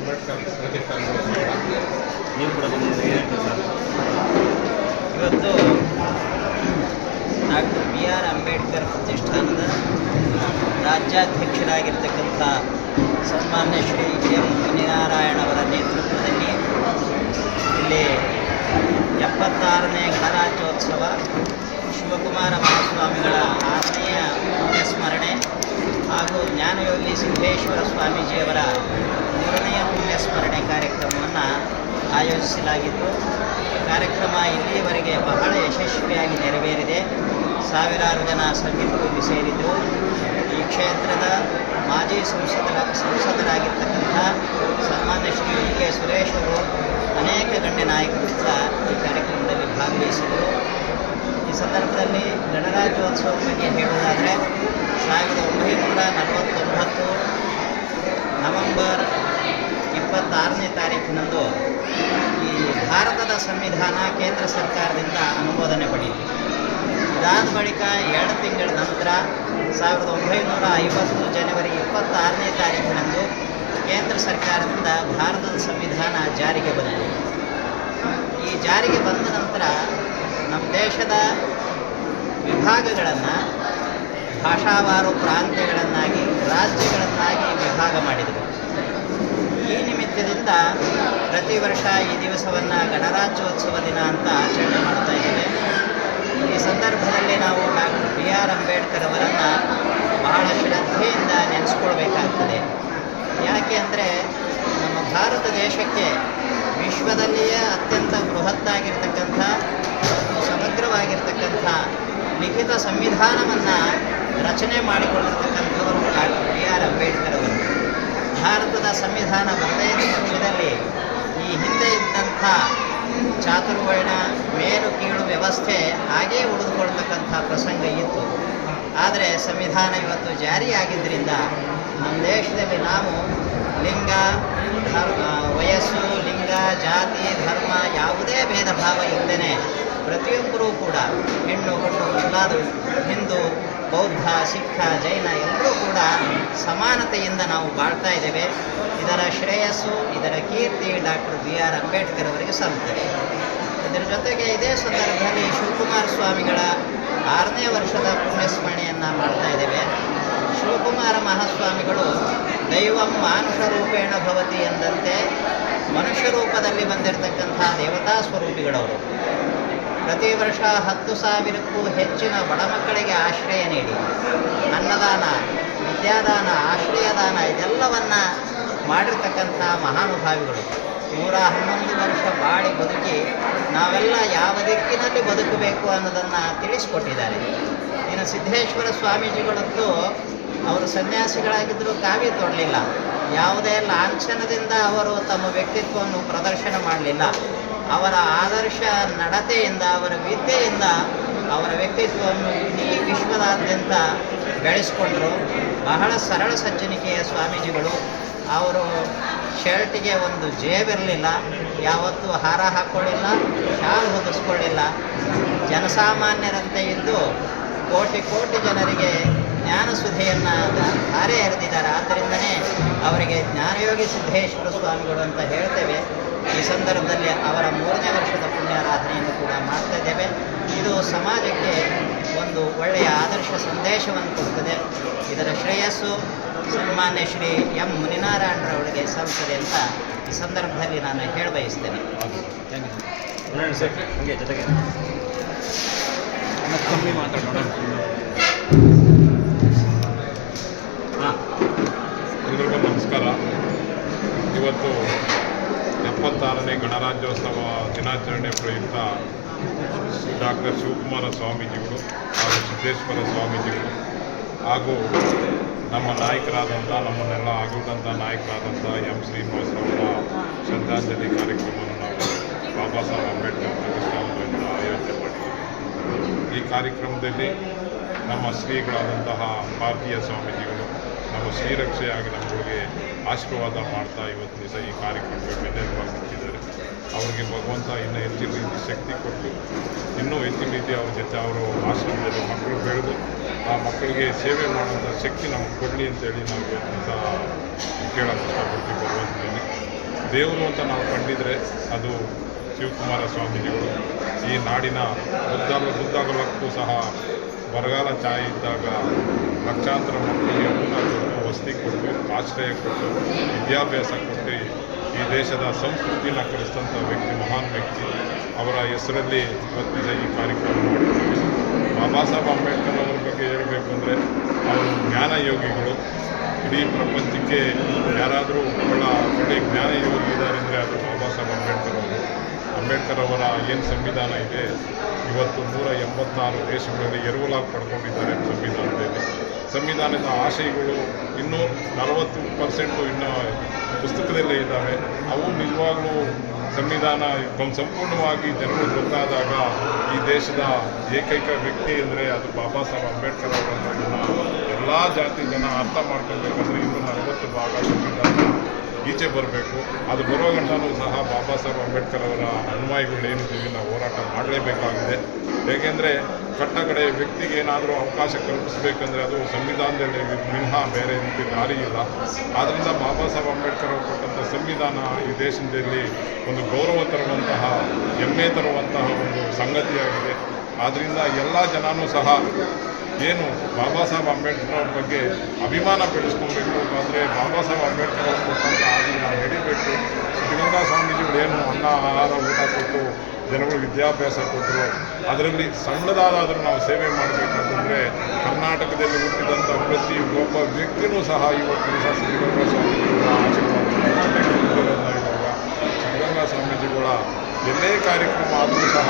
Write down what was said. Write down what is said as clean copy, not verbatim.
ಅಂಬೇಡ್ಕರ್ ಪ್ರತಿಷ್ಠಾನದ ನೀವು ಕೂಡ ಬಂದಿದ್ದೀರಿ, ಏನು ಸರ್? ಇವತ್ತು ಡಾಕ್ಟರ್ ಬಿ ಆರ್ ಅಂಬೇಡ್ಕರ್ ಪ್ರತಿಷ್ಠಾನದ ರಾಜ್ಯಾಧ್ಯಕ್ಷರಾಗಿರ್ತಕ್ಕಂಥ ಸನ್ಮಾನ್ಯ ಶ್ರೀ ಎಂ ಮುನಿನಾರಾಯಣ್ ಅವರ ನೇತೃತ್ವದಲ್ಲಿ ಇಲ್ಲಿ 76ನೇ ಗಣರಾಜ್ಯೋತ್ಸವ ಶಿವಕುಮಾರ ಮಹಾಸ್ವಾಮಿಗಳ 6ನೆಯ ಪುಣ್ಯಸ್ಮರಣೆ ಹಾಗೂ ಜ್ಞಾನಯೋಗಿ ಸಿದ್ದೇಶ್ವರ ಸ್ವಾಮೀಜಿಯವರ 3ನೆಯ ಪುಣ್ಯಸ್ಮರಣೆ ಕಾರ್ಯಕ್ರಮವನ್ನು ಆಯೋಜಿಸಲಾಗಿತ್ತು. ಕಾರ್ಯಕ್ರಮ ಇಲ್ಲಿಯವರೆಗೆ ಬಹಳ ಯಶಸ್ವಿಯಾಗಿ ನೆರವೇರಿದೆ. ಸಾವಿರಾರು ಜನ ಸಂಗೀತರು ಇಲ್ಲಿ ಸೇರಿದ್ದು. ಈ ಕ್ಷೇತ್ರದ ಮಾಜಿ ಸಂಸದರಾಗಿರ್ತಕ್ಕಂಥ ಸನ್ಮಾನ್ಯ ಶ್ರೀ ಕೆ ಸುರೇಶ್ ಅವರು ಅನೇಕ ಗಣ್ಯ ನಾಯಕರು ಕೂಡ ಈ ಕಾರ್ಯಕ್ರಮದಲ್ಲಿ ಭಾಗವಹಿಸಿದರು. ಈ ಸಂದರ್ಭದಲ್ಲಿ ಗಣರಾಜ್ಯೋತ್ಸವದ ಬಗ್ಗೆ ಹೇಳುವುದಾದರೆ 1949 ನವೆಂಬರ್ 26ನೇ ತಾರೀಕಿನಂದು ಈ ಭಾರತದ ಸಂವಿಧಾನ ಕೇಂದ್ರ ಸರ್ಕಾರದಿಂದ ಅನುಮೋದನೆ ಪಡೆಯಿತು. ಇದಾದ ಬಳಿಕ 2 ತಿಂಗಳ ನಂತರ 1950 ಜನವರಿ 26ನೇ ತಾರೀಕಿನಂದು ಕೇಂದ್ರ ಸರ್ಕಾರದಿಂದ ಭಾರತದ ಸಂವಿಧಾನ ಜಾರಿಗೆ ಬಂತು. ಈ ಜಾರಿಗೆ ಬಂದ ನಂತರ ನಮ್ಮ ದೇಶದ ವಿಭಾಗಗಳನ್ನು ಭಾಷಾವಾರು ಪ್ರಾಂತ್ಯಗಳನ್ನಾಗಿ ರಾಜ್ಯಗಳನ್ನಾಗಿ ವಿಭಾಗ ಮಾಡಿದರು. ಈ ನಿಮಿತ್ತದಿಂದ ಪ್ರತಿ ವರ್ಷ ಈ ದಿವಸವನ್ನು ಗಣರಾಜ್ಯೋತ್ಸವ ದಿನ ಅಂತ ಆಚರಣೆ ಮಾಡ್ತಾ ಇದ್ದೇವೆ. ಈ ಸಂದರ್ಭದಲ್ಲಿ ನಾವು ಡಾಕ್ಟರ್ ಬಿ ಆರ್ ಅಂಬೇಡ್ಕರ್ ಅವರನ್ನು ಬಹಳ ಶ್ರದ್ಧೆಯಿಂದ ನೆನೆಸ್ಕೊಳ್ಬೇಕಾಗ್ತದೆ. ಯಾಕೆ ಅಂದರೆ ನಮ್ಮ ಭಾರತ ದೇಶಕ್ಕೆ ವಿಶ್ವದಲ್ಲಿಯೇ ಅತ್ಯಂತ ಬೃಹತ್ತಾಗಿರ್ತಕ್ಕಂಥ ಮತ್ತು ಸಮಗ್ರವಾಗಿರ್ತಕ್ಕಂಥ ಲಿಖಿತ ಸಂವಿಧಾನವನ್ನು ರಚನೆ ಮಾಡಿಕೊಂಡಿರ್ತಕ್ಕಂಥವರು ಡಾಕ್ಟರ್ ಬಿ ಆರ್ ಅಂಬೇಡ್ಕರ್ ಅವರು. ಭಾರತದ ಸಂವಿಧಾನ ಬಂದೇ ಪಕ್ಷದಲ್ಲಿ ಈ ಹಿಂದೆ ಇದ್ದಂಥ ಚಾತುರ್ವರ್ಣ ಮೇಲು ಕೀಳು ವ್ಯವಸ್ಥೆ ಹಾಗೇ ಉಳಿದುಕೊಳ್ತಕ್ಕಂಥ ಪ್ರಸಂಗ ಇತ್ತು. ಆದರೆ ಸಂವಿಧಾನ ಇವತ್ತು ಜಾರಿಯಾಗಿದ್ದರಿಂದ ನಮ್ಮ ದೇಶದಲ್ಲಿ ನಾವು ಲಿಂಗ, ವಯಸ್ಸು, ಲಿಂಗ, ಜಾತಿ, ಧರ್ಮ ಯಾವುದೇ ಭೇದ ಭಾವ ಇಲ್ಲದೇ ಪ್ರತಿಯೊಬ್ಬರೂ ಕೂಡ ಹೆಣ್ಣು ಗಂಡು ಎಲ್ಲರೂ ಹಿಂದೂ, ಬೌದ್ಧ, ಸಿಖ್, ಜೈನ ಎಲ್ಲರೂ ಕೂಡ ಸಮಾನತೆಯಿಂದ ನಾವು ಬಾಳ್ತಾ ಇದ್ದೇವೆ. ಇದರ ಶ್ರೇಯಸ್ಸು, ಇದರ ಕೀರ್ತಿ ಡಾಕ್ಟರ್ ಬಿ ಆರ್ ಅಂಬೇಡ್ಕರ್ ಅವರಿಗೆ ಸಲ್ಲುತ್ತದೆ. ಇದರ ಜೊತೆಗೆ ಇದೇ ಸಂದರ್ಭದಲ್ಲಿ ಶಿವಕುಮಾರ ಸ್ವಾಮಿಗಳ 6ನೇ ವರ್ಷದ ಪುಣ್ಯಸ್ಮರಣೆಯನ್ನು ಮಾಡ್ತಾ ಇದ್ದೇವೆ. ಶಿವಕುಮಾರ ಮಹಾಸ್ವಾಮಿಗಳು ದೈವಂ ಮಾನುಷ ರೂಪೇಣ ಭವತಿ ಎಂದಂತೆ ಮನುಷ್ಯ ರೂಪದಲ್ಲಿ ಬಂದಿರತಕ್ಕಂಥ ದೇವತಾ ಸ್ವರೂಪಿಗಳವರು. ಪ್ರತಿ ವರ್ಷ 10,000ಕ್ಕೂ ಹೆಚ್ಚಿನ ಬಡ ಮಕ್ಕಳಿಗೆ ಆಶ್ರಯ ನೀಡಿ ಅನ್ನದಾನ, ವಿದ್ಯಾದಾನ, ಆಶ್ರಯದಾನ ಇದೆಲ್ಲವನ್ನು ಮಾಡಿರ್ತಕ್ಕಂಥ ಮಹಾನುಭಾವಿಗಳು. 111 ವರ್ಷ ಬಾಳಿ ಬದುಕಿ ನಾವೆಲ್ಲ ಯಾವ ದಿಕ್ಕಿನಲ್ಲಿ ಬದುಕಬೇಕು ಅನ್ನೋದನ್ನು ತಿಳಿಸಿಕೊಟ್ಟಿದ್ದಾರೆ. ಇನ್ನು ಸಿದ್ದೇಶ್ವರ ಸ್ವಾಮೀಜಿಗಳಂತೂ ಅವರು ಸನ್ಯಾಸಿಗಳಾಗಿದ್ದರೂ ಕಾವಿ ತೊಡಲಿಲ್ಲ. ಯಾವುದೇ ಲಾಂಛನದಿಂದ ಅವರು ತಮ್ಮ ವ್ಯಕ್ತಿತ್ವವನ್ನು ಪ್ರದರ್ಶನ ಮಾಡಲಿಲ್ಲ. ಅವರ ಆದರ್ಶ ನಡತೆಯಿಂದ, ಅವರ ವಿದ್ಯೆಯಿಂದ ಅವರ ವ್ಯಕ್ತಿತ್ವವನ್ನು ಇಡೀ ವಿಶ್ವದಾದ್ಯಂತ ಬೆಳೆಸ್ಕೊಂಡರು. ಬಹಳ ಸರಳ ಸಜ್ಜನಿಕೆಯ ಸ್ವಾಮೀಜಿಗಳು. ಅವರು ಶರ್ಟಿಗೆ ಒಂದು ಜೇಬಿರಲಿಲ್ಲ, ಯಾವತ್ತೂ ಹಾರ ಹಾಕ್ಕೊಳ್ಳಿಲ್ಲ, ಶಾಲು ಹೊದಿಸ್ಕೊಳ್ಳಿಲ್ಲ. ಜನಸಾಮಾನ್ಯರಂತೆ ಇದ್ದು ಕೋಟಿ ಕೋಟಿ ಜನರಿಗೆ ಜ್ಞಾನಸುಧೆಯನ್ನು ಧಾರೆ ಎರೆದಿದ್ದಾರೆ. ಆದ್ದರಿಂದನೇ ಅವರಿಗೆ ಜ್ಞಾನಯೋಗಿ ಸಿದ್ದೇಶ್ವರ ಸ್ವಾಮಿಗಳು ಅಂತ ಹೇಳ್ತೇವೆ. ಈ ಸಂದರ್ಭದಲ್ಲಿ ಅವರ 3ನೇ ವರ್ಷದ ಪುಣ್ಯಾರಾಧನೆಯನ್ನು ಕೂಡ ಮಾಡ್ತಾ ಇದ್ದೇವೆ. ಇದು ಸಮಾಜಕ್ಕೆ ಒಂದು ಒಳ್ಳೆಯ ಆದರ್ಶ ಸಂದೇಶವನ್ನು ಕೊಡ್ತದೆ. ಇದರ ಶ್ರೇಯಸ್ಸು ಸನ್ಮಾನ್ಯ ಶ್ರೀ ಎಂ ಮುನಿನಾರಾಯಣರವರಿಗೆ ಸಲ್ಲುತ್ತದೆ ಅಂತ ಈ ಸಂದರ್ಭದಲ್ಲಿ ನಾನು ಹೇಳಬಯಸ್ತೇನೆ. ಸರ್ ಹಂಗೆ ಜೊತೆಗೆ ಕಮ್ಮಿ ಮಾತಾಡೋಣ. ಎಲ್ರಿಗೂ ನಮಸ್ಕಾರ. ಇವತ್ತು 76ನೇ ಗಣರಾಜ್ಯೋತ್ಸವ ದಿನಾಚರಣೆ ಪ್ರಯುಕ್ತ ಡಾಕ್ಟರ್ ಶಿವಕುಮಾರ ಸ್ವಾಮೀಜಿಗಳು ಹಾಗೂ ಸಿದ್ದೇಶ್ವರ ಸ್ವಾಮೀಜಿಗಳು ಹಾಗೂ ನಮ್ಮ ನಾಯಕರಾದಂಥ, ನಮ್ಮನ್ನೆಲ್ಲ ಆಗಿದ್ದಂಥ ನಾಯಕರಾದಂಥ ಎಂ ಶ್ರೀನಿವಾಸರವರ ಶ್ರದ್ಧಾಂಜಲಿ ಕಾರ್ಯಕ್ರಮವನ್ನು ನಾವು ಬಾಬಾ ಸಾಹೇಬ್ ಅಂಬೇಡ್ಕರ್ ಪ್ರತಿಷ್ಠಾನದಿಂದ ಆಯೋಜನೆ ಮಾಡಿದ್ದೀವಿ. ಈ ಕಾರ್ಯಕ್ರಮದಲ್ಲಿ ನಮ್ಮ ಶ್ರೀಗಳಾದಂತಹ ಭಾರತೀಯ ಸ್ವಾಮೀಜಿಗಳು ನಮ್ಮ ಶ್ರೀರಕ್ಷೆಯಾಗಿ ನಮ್ಮಗಳಿಗೆ ಆಶೀರ್ವಾದ ಮಾಡ್ತಾ ಇವತ್ತು ದಿವಸ ಈ ಕಾರ್ಯಕ್ರಮಕ್ಕೆ ಬೆನ್ನೆಲುಬಾಗಿ ನಿಂತಿದ್ದಾರೆ. ಅವರಿಗೆ ಭಗವಂತ ಇನ್ನೂ ಹೆಚ್ಚಿನ ರೀತಿ ಶಕ್ತಿ ಕೊಟ್ಟು ಇನ್ನೂ ಹೆಚ್ಚಿನ ರೀತಿ ಅವ್ರ ಜೊತೆ ಅವರು ಆಶ್ರಮದಲ್ಲಿ ಮಕ್ಕಳು ಬೆಳೆದು ಆ ಮಕ್ಕಳಿಗೆ ಸೇವೆ ಮಾಡುವಂಥ ಶಕ್ತಿ ನಮ್ಗೆ ಕೊಡಲಿ ಅಂತೇಳಿ ನಾವು ಇವತ್ತು ದಿವಸ ಕೇಳೋಕ್ಕೆ ಇಷ್ಟಪಡ್ತೀವಿ ಭಗವಂತನಲ್ಲಿ. ದೇವರು ಅಂತ ನಾವು ಕಂಡಿದ್ರೆ ಅದು ಶಿವಕುಮಾರ ಸ್ವಾಮೀಜಿಗಳು. ಈ ನಾಡಿನ ಉದ್ದಾಗಲಕ್ಕೂ ಸಹ ಬರಗಾಲ ಛಾಯೆ ಇದ್ದಾಗ ಲಕ್ಷಾಂತರ ಮಕ್ಕಳಿಗೆ ಅನ್ನ ಕೊಟ್ಟು, ವಸತಿ ಕೊಟ್ಟು, ಆಶ್ರಯ ಕೊಟ್ಟು, ವಿದ್ಯಾಭ್ಯಾಸ ಕೊಟ್ಟು ಈ ದೇಶದ ಸಂಸ್ಕೃತಿನ ಕಲಿಸಿದಂಥ ವ್ಯಕ್ತಿ, ಮಹಾನ್ ವ್ಯಕ್ತಿ. ಅವರ ಹೆಸರಲ್ಲಿ ಇವತ್ತಿನ ಈ ಕಾರ್ಯಕ್ರಮ ಮಾಡಿದ್ದೀವಿ. ಬಾಬಾ ಸಾಹೇಬ್ ಅಂಬೇಡ್ಕರ್ ಅವರ ಬಗ್ಗೆ ಹೇಳಬೇಕು ಅಂದರೆ ಅವರು ಜ್ಞಾನ ಯೋಗಿಗಳು. ಇಡೀ ಪ್ರಪಂಚಕ್ಕೆ ಯಾರಾದರೂ ಒಳ್ಳೆ ಜ್ಞಾನ ಯೋಗಿ ಇದ್ದಾರೆ ಅಂದರೆ ಅದು ಬಾಬಾ ಸಾಹೇಬ್ ಅಂಬೇಡ್ಕರ್ ಅವರು. ಅಂಬೇಡ್ಕರ್ ಅವರ ಏನು ಸಂವಿಧಾನ ಇದೆ, ಇವತ್ತು 186 ದೇಶಗಳಲ್ಲಿ ಎರವಲಾಗಿ ಪಡ್ಕೊಂಡಿದ್ದಾರೆ ಸಂವಿಧಾನದಲ್ಲಿ. ಸಂವಿಧಾನದ ಆಶಯಗಳು ಇನ್ನೂ 40% ಇನ್ನೂ ಪುಸ್ತಕದಲ್ಲೇ ಇದ್ದಾವೆ. ಅವು ನಿಜವಾಗ್ಲೂ ಸಂವಿಧಾನ ಸಂಪೂರ್ಣವಾಗಿ ಜನಗಳು ಗೊತ್ತಾದಾಗ ಈ ದೇಶದ ಏಕೈಕ ವ್ಯಕ್ತಿ ಅಂದರೆ ಅದು ಬಾಬಾ ಸಾಹೇಬ್ ಅಂಬೇಡ್ಕರ್ ಅವರನ್ನು ಎಲ್ಲ ಜಾತಿ ಜನ ಅರ್ಥ ಮಾಡ್ಕೊಳ್ಬೇಕಂದ್ರೆ ಇನ್ನೂ 40 ಭಾಗ ಸಂವಿಧಾನ ಈಚೆ ಬರಬೇಕು. ಅದು ಬರೋ ಗಂಟನೂ ಸಹ ಬಾಬಾ ಸಾಹೇಬ್ ಅಂಬೇಡ್ಕರ್ ಅವರ ಅನ್ವಯಗಳು ಏನಿದ್ದೀವಿ ನಾವು ಹೋರಾಟ ಮಾಡಲೇಬೇಕಾಗಿದೆ. ಏಕೆಂದರೆ ಕಡೆ ವ್ಯಕ್ತಿಗೆ ಏನಾದರೂ ಅವಕಾಶ ಕಲ್ಪಿಸಬೇಕಂದ್ರೆ ಅದು ಸಂವಿಧಾನದಲ್ಲಿ ಮಿನಹ ಬೇರೆ ರೀತಿ ದಾರಿ ಇಲ್ಲ. ಆದ್ದರಿಂದ ಬಾಬಾ ಸಾಹೇಬ್ ಅಂಬೇಡ್ಕರ್ ಅವರು ಕೊಟ್ಟಂಥ ಸಂವಿಧಾನ ಈ ದೇಶದಲ್ಲಿ ಒಂದು ಗೌರವ ತರುವಂತಹ, ಹೆಮ್ಮೆ ತರುವಂತಹ ಒಂದು ಸಂಗತಿಯಾಗಿದೆ. ಆದ್ದರಿಂದ ಎಲ್ಲ ಜನನೂ ಸಹ ಏನು ಬಾಬಾ ಸಾಹೇಬ್ ಅಂಬೇಡ್ಕರ್ ಅವ್ರ ಬಗ್ಗೆ ಅಭಿಮಾನ ಬೆಳೆಸ್ಕೊಬೇಕು. ಆದರೆ ಬಾಬಾ ಸಾಹೇಬ್ ಅಂಬೇಡ್ಕರ್ ಅವರು ಕೊಟ್ಟಂಥ ಹಾದಿ ನಾವು ನಡಿಬೇಕು. ಸಿದ್ಧಗಂಗಾ ಸ್ವಾಮೀಜಿಗಳು ಏನು ಅನ್ನ ಆಹಾರ ಊಟ ಕೊಟ್ಟು ಜನಗಳು ವಿದ್ಯಾಭ್ಯಾಸ ಕೊಟ್ಟರು, ಅದರಲ್ಲಿ ಸಣ್ಣದಾದರೂ ನಾವು ಸೇವೆ ಮಾಡಬೇಕಂತಂದರೆ ಕರ್ನಾಟಕದಲ್ಲಿ ಹುಟ್ಟಿದಂಥ ಪ್ರತಿ ಒಬ್ಬ ವ್ಯಕ್ತಿಯೂ ಸಹ ಇವತ್ತು ದಿವಸ ಸಿದ್ಧಗಂಗಾ ಸ್ವಾಮೀಜಿಗಳ ಆಶೀರ್ವಾದ ಇವಾಗ ಸಿದ್ಧಗಂಗಾ ಸ್ವಾಮೀಜಿಗಳ ಎಲ್ಲೇ ಕಾರ್ಯಕ್ರಮ ಆದರೂ ಸಹ